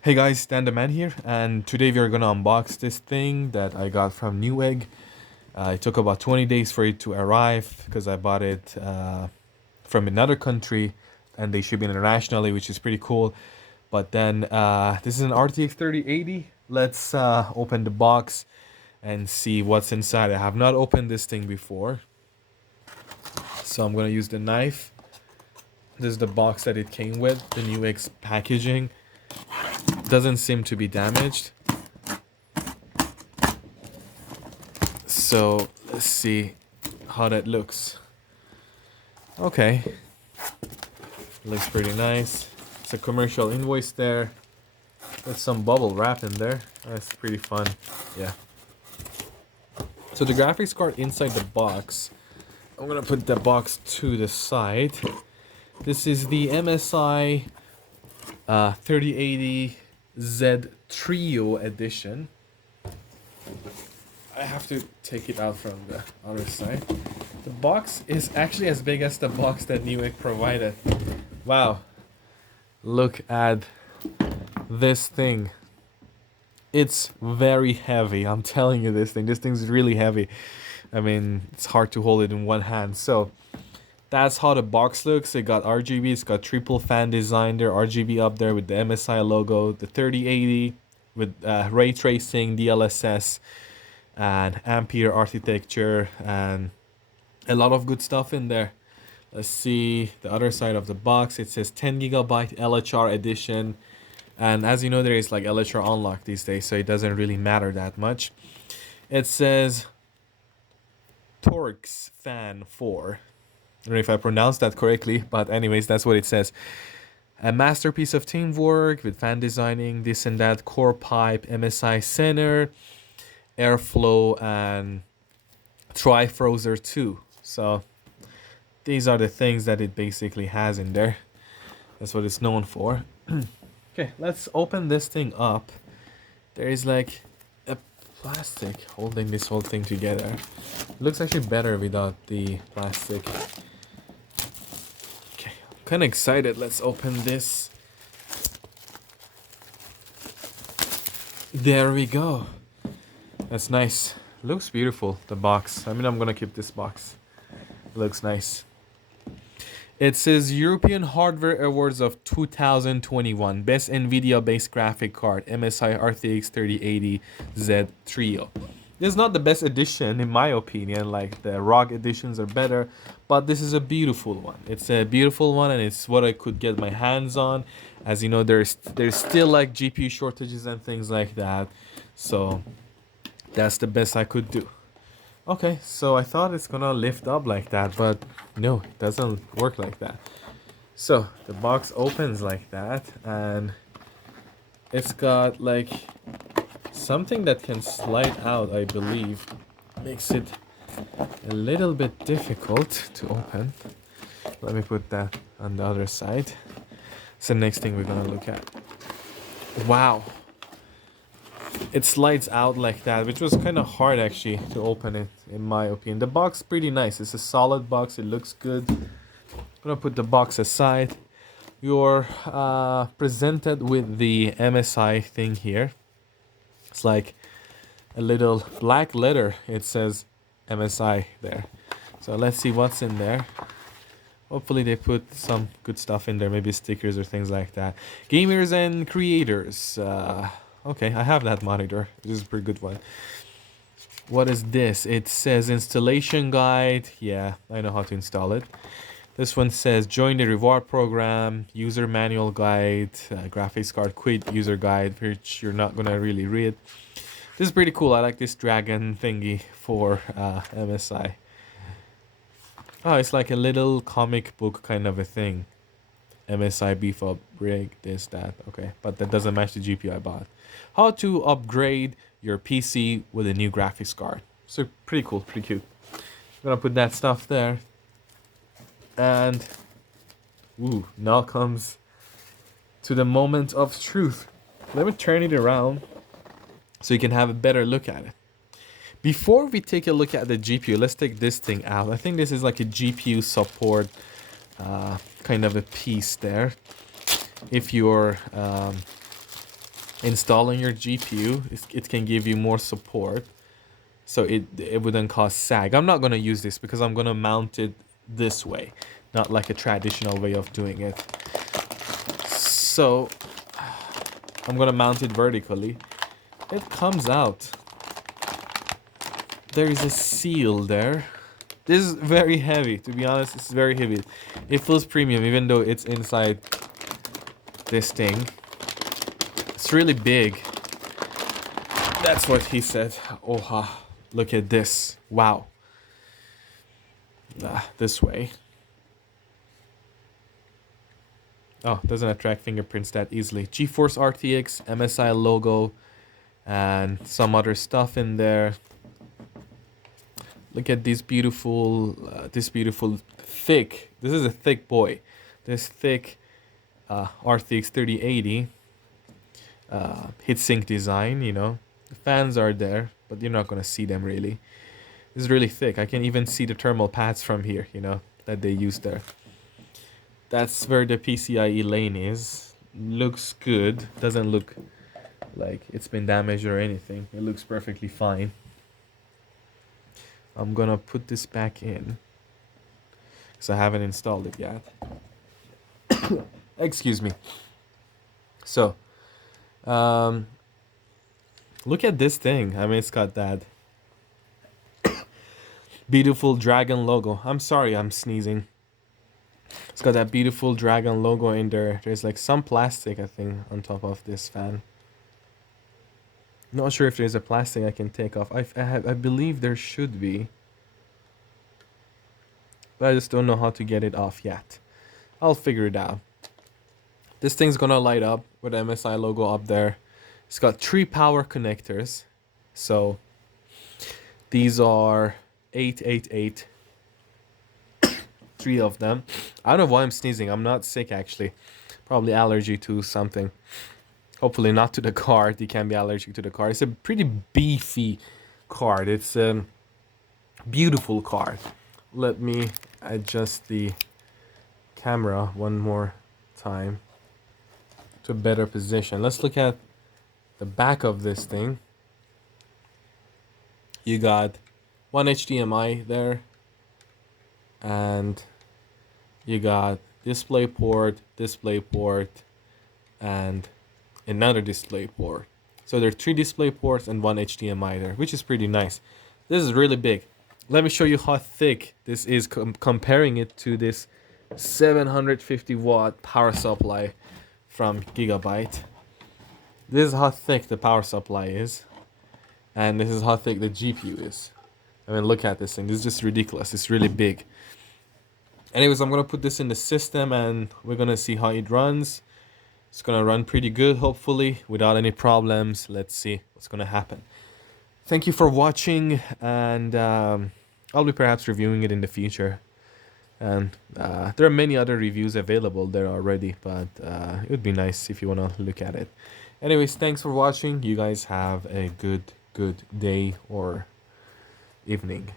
Hey guys, Stan the Man here, and today we are gonna unbox this thing that I got from NewEgg. It took about 20 days for it to arrive because I bought it from another country and they ship internationally, which is pretty cool. But then this is an RTX 3080. Let's open the box and see what's inside. I have not opened this thing before, so I'm gonna use the knife. This is the box that it came with, the NewEgg's packaging. Doesn't seem to be damaged. So let's see how that looks. Okay, looks pretty nice. It's a commercial invoice there with some bubble wrap in there. That's pretty fun. Yeah. So the graphics card inside the box. I'm gonna put the box to the side. This is the MSI 3080 Z Trio edition. I have to take it out from the other side. The box is actually as big as the box that NewEgg provided. Wow. Look at this thing. It's very heavy. I'm telling you this thing. This thing's really heavy. I mean, it's hard to hold it in one hand. So that's how the box looks. It got RGB. It's got triple fan design there. RGB up there with the MSI logo. The 3080 with ray tracing, DLSS, and Ampere architecture, and a lot of good stuff in there. Let's see the other side of the box. It says 10 gigabyte LHR edition. And as you know, there is like LHR unlock these days, so it doesn't really matter that much. It says Torx Fan 4. I don't know if I pronounced that correctly, but anyways, that's what it says. A masterpiece of teamwork with fan designing, this and that, core pipe, MSI center, airflow, and Trifrozer 2. So these are the things that it basically has in there. That's what it's known for. Okay, let's open this thing up. There is like a plastic holding this whole thing together. It looks actually better without the plastic. Okay, I'm kind of excited. Let's open this. There we go. That's nice. Looks beautiful, the box. I mean, I'm gonna keep this box. Looks nice. It says European Hardware Awards of 2021. Best NVIDIA based graphic card. MSI RTX 3080 Z Trio. This is not the best edition in my opinion. Like the ROG editions are better. But this is a beautiful one. It's a beautiful one and it's what I could get my hands on. As you know, there's still like GPU shortages and things like that. So that's the best I could do. Okay, so I thought it's gonna lift up like that, but no, it doesn't work like that. So the box opens like that, and it's got like something that can slide out, I believe. Makes it a little bit difficult to open. Let me put that on the other side. It's the next thing we're gonna look at. Wow. It slides out like that, which was kind of hard actually to open it, in my opinion. The box pretty nice. It's a solid box. It looks good. I'm gonna put the box aside. You're presented with the MSI thing here. It's like a little black letter. It says MSI there. So let's see what's in there. Hopefully they put some good stuff in there, maybe stickers or things like that. Gamers and creators. Okay, I have that monitor. This is a pretty good one. What is this? It says installation guide. Yeah, I know how to install it. This one says join the reward program, user manual guide, graphics card quit user guide, which you're not gonna really read. This is pretty cool. I like this dragon thingy for MSI. Oh, it's like a little comic book kind of a thing. MSI beef up rig, this, that. Okay, but that doesn't match the GPU I bought. How to upgrade your PC with a new graphics card. So pretty cool, pretty cute. I'm gonna put that stuff there. And ooh, now comes to the moment of truth. Let me turn it around so you can have a better look at it. Before we take a look at the GPU, let's take this thing out. I think this is like a GPU support kind of a piece there. If you're installing your GPU, it can give you more support, so it wouldn't cause sag. I'm not gonna use this because I'm gonna mount it this way, not like a traditional way of doing it. So I'm gonna mount it vertically. It comes out. There is a seal there. This is very heavy, to be honest. It's very heavy. It feels premium even though it's inside this thing. It's really big. That's what he said. Oh, look at this. Wow. This way. Oh, doesn't attract fingerprints that easily. GeForce RTX, MSI logo, and some other stuff in there. Look at this beautiful thick. This is a thick boy. This thick RTX 3080 heatsink design. You know, the fans are there, but you're not gonna see them really. It's really thick. I can even see the thermal pads from here. You know, that they use there. That's where the PCIe lane is. Looks good. Doesn't look like it's been damaged or anything. It looks perfectly fine. I'm gonna put this back in because I haven't installed it yet. Excuse me. So, look at this thing. I mean, it's got that beautiful dragon logo. I'm sorry, I'm sneezing. It's got that beautiful dragon logo in there. There's like some plastic, I think, on top of this fan. Not sure if there's a plastic I can take off. I believe there should be. But I just don't know how to get it off yet. I'll figure it out. This thing's gonna light up with the MSI logo up there. It's got 3 power connectors. So these are 888. 3 of them. I don't know why I'm sneezing. I'm not sick actually. Probably allergy to something. Hopefully not to the card. You can be allergic to the card. It's a pretty beefy card. It's a beautiful card. Let me adjust the camera one more time to a better position. Let's look at the back of this thing. You got one HDMI there, and you got display port, and another display port. So there are 3 display ports and 1 HDMI there, which is pretty nice. This is really big. Let me show you how thick this is, comparing it to this 750 watt power supply from Gigabyte. This is how thick the power supply is, and this is how thick the GPU is. I mean, look at this thing. This is just ridiculous. It's really big. Anyways, I'm gonna put this in the system and we're gonna see how it runs. It's gonna run pretty good, hopefully, without any problems. Let's see what's gonna happen. Thank you for watching, and I'll be perhaps reviewing it in the future. And there are many other reviews available there already, but it would be nice if you wanna look at it. Anyways, thanks for watching. You guys have a good day or evening.